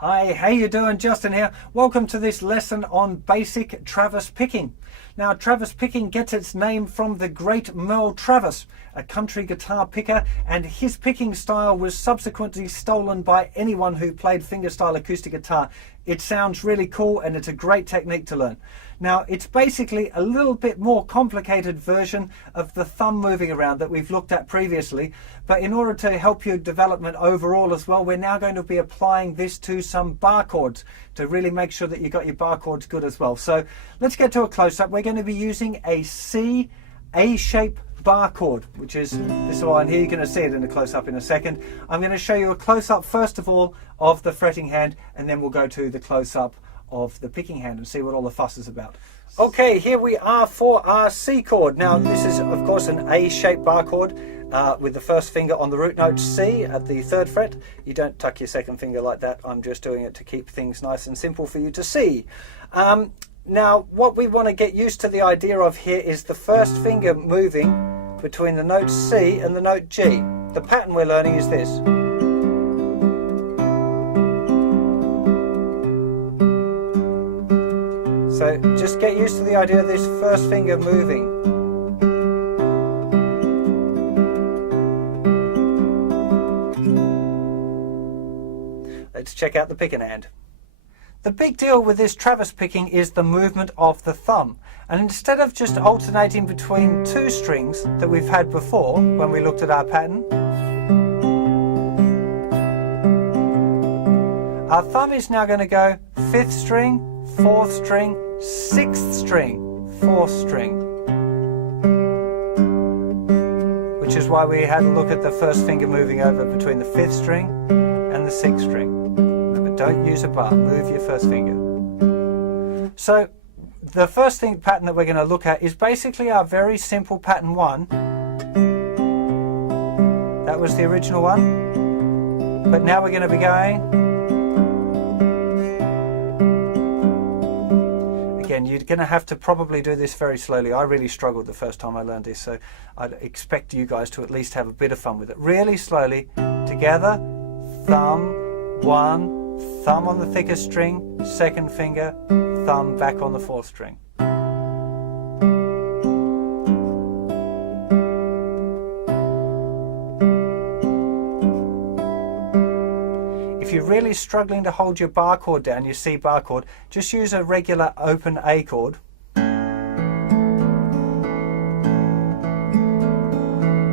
Hi, how you doing? Justin here. Welcome to this lesson on basic Travis picking. Now, Travis picking gets its name from the great Merle Travis, a country guitar picker, and his picking style was subsequently stolen by anyone who played fingerstyle acoustic guitar. It sounds really cool and it's a great technique to learn. Now, it's basically a little bit more complicated version of the thumb moving around that we've looked at previously, but in order to help your development overall as well, we're now going to be applying this to some bar chords to really make sure that you got your bar chords good as well. So let's get to a close-up. We're going to be using a C A-shape bar chord, which is this one here. You're going to see it in a close-up in a second. I'm going to show you a close-up first of all of the fretting hand, and then we'll go to the close-up of the picking hand and see what all the fuss is about. Okay, here we are for our C chord. Now this is of course an A-shaped bar chord with the first finger on the root note C at the 3rd fret. You don't tuck your second finger like that. I'm just doing it to keep things nice and simple for you to see. Now what we want to get used to the idea of here is the first finger moving between the note C and the note G. The pattern we're learning is this. So just get used to the idea of this first finger moving. Let's check out the picking hand. The big deal with this Travis picking is the movement of the thumb. And instead of just alternating between 2 strings that we've had before when we looked at our pattern, our thumb is now going to go 5th string, 4th string, 6th string, 4th string. Which is why we had a look at the first finger moving over between the 5th string and the 6th string. Remember, don't use a bar, move your first finger. So the first pattern that we're going to look at is basically our very simple pattern 1. That was the original one. But now we're going to be going. Again, you're going to have to probably do this very slowly. I really struggled the first time I learned this, so I'd expect you guys to at least have a bit of fun with it. Really slowly, together, thumb, 1, thumb on the thickest string, 2nd finger, thumb back on the 4th string. If you're really struggling to hold your bar chord down, your C bar chord, just use a regular open A chord.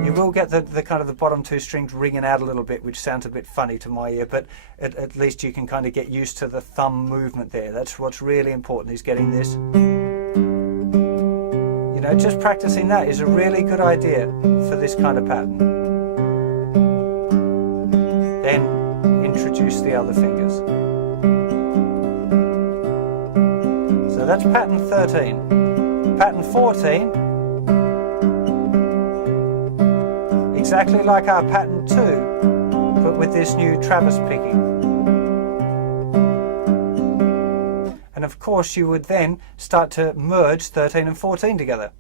You will get the kind of the bottom 2 strings ringing out a little bit, which sounds a bit funny to my ear, but at least you can kind of get used to the thumb movement there. That's what's really important, is getting this. You know, just practicing that is a really good idea for this kind of pattern. Then introduce the other fingers. So that's pattern 13. Pattern 14, exactly like our pattern 2, but with this new Travis picking. And of course you would then start to merge 13 and 14 together.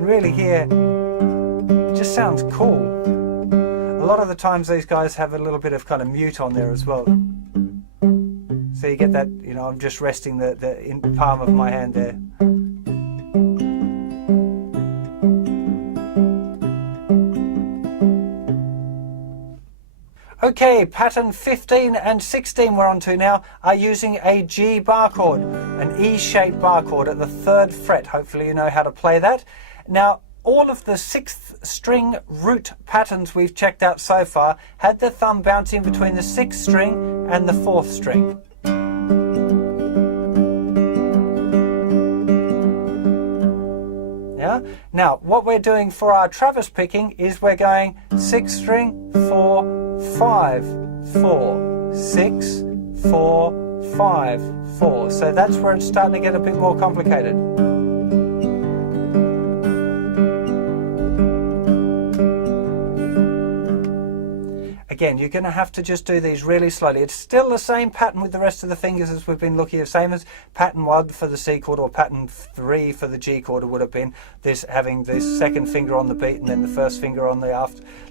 Really hear, it just sounds cool. A lot of the times these guys have a little bit of kind of mute on there as well. So you get that, you know, I'm just resting the palm of my hand there. Okay, pattern 15 and 16 we're on to now are using a G bar chord, an E-shaped bar chord at the 3rd fret. Hopefully you know how to play that. Now, all of the 6th string root patterns we've checked out so far had the thumb bouncing between the 6th string and the 4th string. Yeah? Now, what we're doing for our Travis picking is we're going 6th string, 4, 5, 4, 6, 4, 5, 4. So that's where it's starting to get a bit more complicated. again, you're going to have to just do these really slowly. It's still the same pattern with the rest of the fingers as we've been looking at, same as pattern 1 for the C chord or pattern 3 for the G chord. It would have been this, having this second finger on the beat and then the first finger on the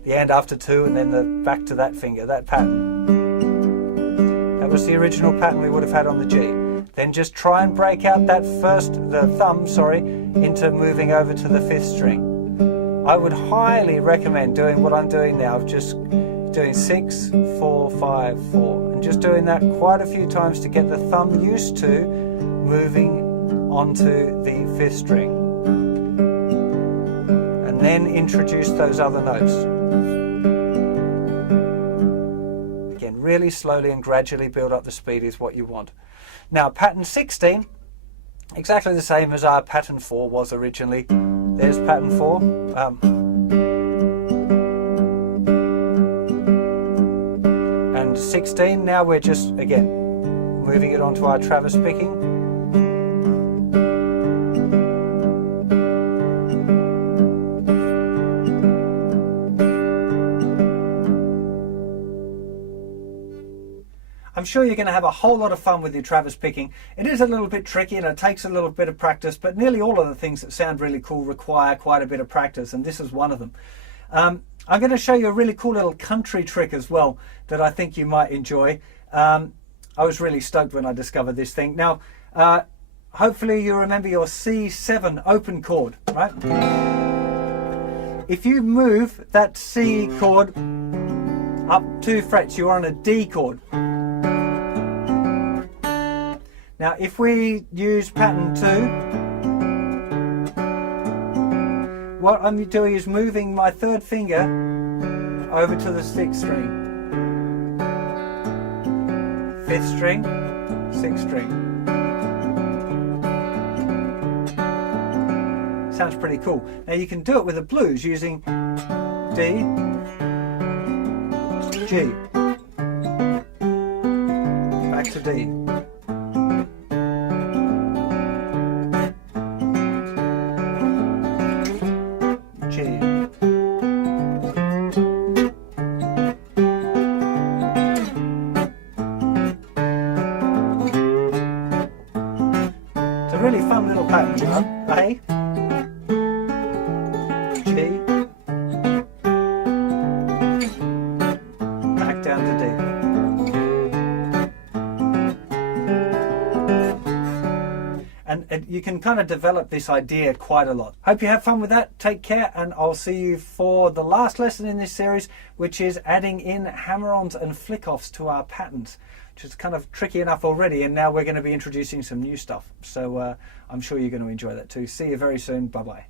end after 2, and then the back to that finger, that pattern. That was the original pattern we would have had on the G. Then just try and break out that the thumb, into moving over to the 5th string. I would highly recommend doing what I'm doing now, just doing 6, 4, 5, 4, and just doing that quite a few times to get the thumb used to moving onto the 5th string. And then introduce those other notes. Again, really slowly and gradually build up the speed is what you want. Now, pattern 16, exactly the same as our pattern 4 was originally. There's pattern 4. And 16, now we're just, again, moving it onto our Travis picking. I'm sure you're going to have a whole lot of fun with your Travis picking. It is a little bit tricky and it takes a little bit of practice, but nearly all of the things that sound really cool require quite a bit of practice, and this is one of them. I'm going to show you a really cool little country trick as well that I think you might enjoy. I was really stoked when I discovered this thing. Now, hopefully you remember your C7 open chord, right? If you move that C chord up 2 frets, you're on a D chord. Now, if we use pattern 2, what I'm doing is moving my 3rd finger over to the 6th string. 5th string, 6th string. Sounds pretty cool. Now you can do it with the blues using D, G, back to D. Really fun little pattern. A, G, back down to D. And you can kind of develop this idea quite a lot. Hope you have fun with that. Take care, and I'll see you for the last lesson in this series, which is adding in hammer-ons and flick-offs to our patterns, which is kind of tricky enough already, and now we're going to be introducing some new stuff. So I'm sure you're going to enjoy that too. See you very soon. Bye-bye.